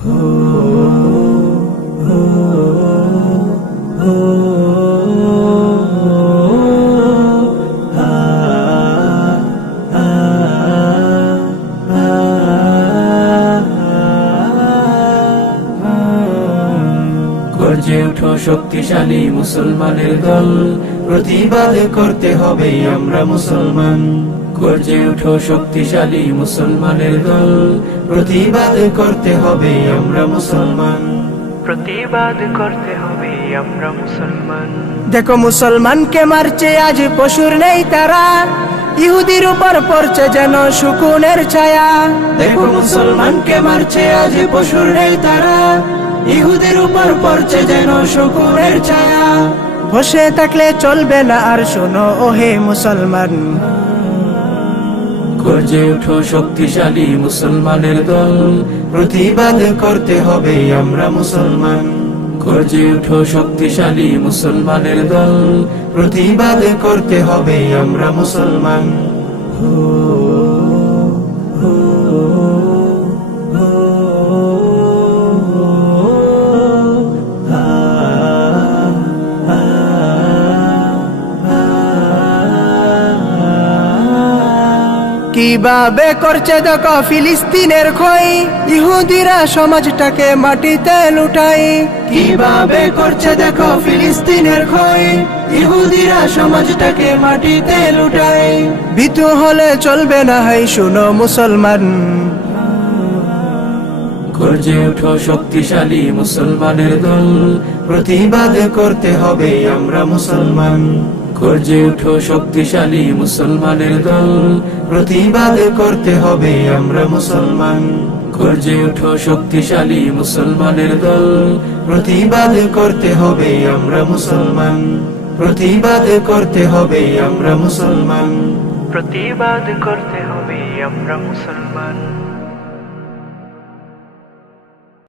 গর্জে উঠো শক্তিশালী মুসলমানের দল। প্রতিবাদ করতে হবে আমরা মুসলমান। গর্জে উঠো শক্তিশালী মুসলমানের দল। প্রতিবাদ করতে হবে আমরা মুসলমান। প্রতিবাদ করতে হবে আমরা মুসলমান। দেখো মুসলমানকে মারছে আজ পশুর নেই তারা। ইহুদির উপর পড়ছে যেন শুকুনের ছায়া। দেখো মুসলমানকে মারছে আজ পশুর নেই তারা। ইহুদের উপর পড়ছে যেন শকুরের ছায়া। বসে থাকলে চলবে না আর শোনো ওহে মুসলমান। গর্জে উঠো শক্তিশালী মুসলমানের দল। প্রতিবাদ করতে হবে আমরা মুসলমান। গর্জে উঠো শক্তিশালী মুসলমানের দল। প্রতিবাদ করতে হবে আমরা মুসলমান। কীভাবে করছে দেখো ফিলিস্তিনের খই? ইহুদিরা সমাজটাকে মাটিতে লুটাই কীভাবে করছে দেখো ফিলিস্তিনের ক্ষয় ইহুদিরা সমাজটাকে মাটিতে লুটায়। বিতু হলে চলবে না হাই শুনো মুসলমান। গর্জে উঠো শক্তিশালী মুসলমানের দল। প্রতিবাদ করতে হবে আমরা মুসলমান। গর্জে উঠো শক্তিশালী মুসলমানের দল, প্রতিবাদ করতে হবে আমরা মুসলমান। গর্জে উঠো শক্তিশালী মুসলমানের দল, প্রতিবাদ করতে হবে আমরা মুসলমান। প্রতিবাদ করতে হবে আমরা মুসলমান। প্রতিবাদ করতে হবে আমরা মুসলমান।